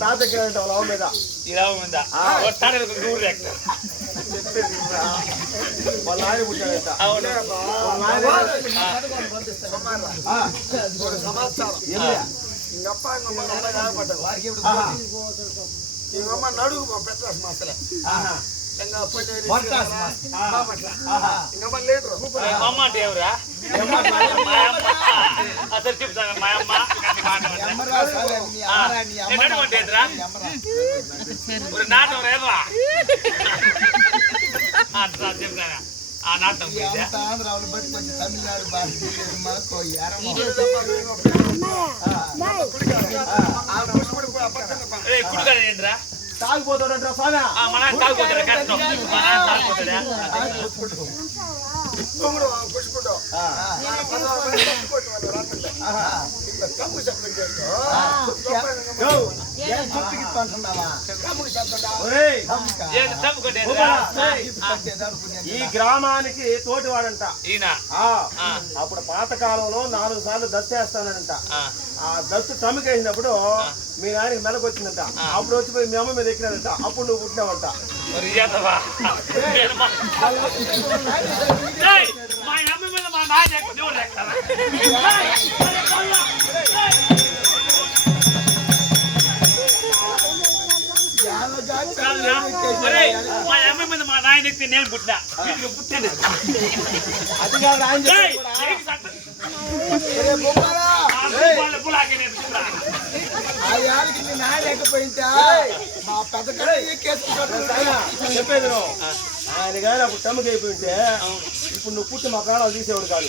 తాతకి లవ్ మీద వాళ్ళ ఆయన పుట్టాడంట. ఇంకమ్మ నడుగు పెద్ద మాసలే అమ్మ అంటే ఎవరా అసలు చెప్తాను మా అమ్మ నాటం రేవా చెప్తానా ఆ నాటం ఆంధ్రావులు బట్టి కొంచెం తమిళనాడు కుడుగా ఏంట్రా తాగిపోతాడంట స్వామి. మన తాగిపోతాడా కష్టం మన తాగిపోతాడా ఈ గ్రామానికి తోటివాడంట ఈయన. అప్పుడు పాతకాలంలో 4 సార్లు దస్తేస్తానంట. ఆ దస్తు తమ్మికేసినప్పుడు మీ నాయనకి మెలకు వచ్చిందంట. అప్పుడు వచ్చిపోయి మీ అమ్మ మీద ఎక్కినాడంట. అప్పుడు నువ్వు పుట్టినావంట. మా అమ్మ మీద మా నాయన మా అమ్మ మీద మా నాయన ఎక్కి నేను పుట్టినా పుట్టాను. చెప్పేది నువ్వు ఆయన కానీ అప్పుడు తమ్ముకి అయిపోయింటే ఇప్పుడు నువ్వు పుట్టి మా ప్రాణాలు తీసేవాడు కాదు.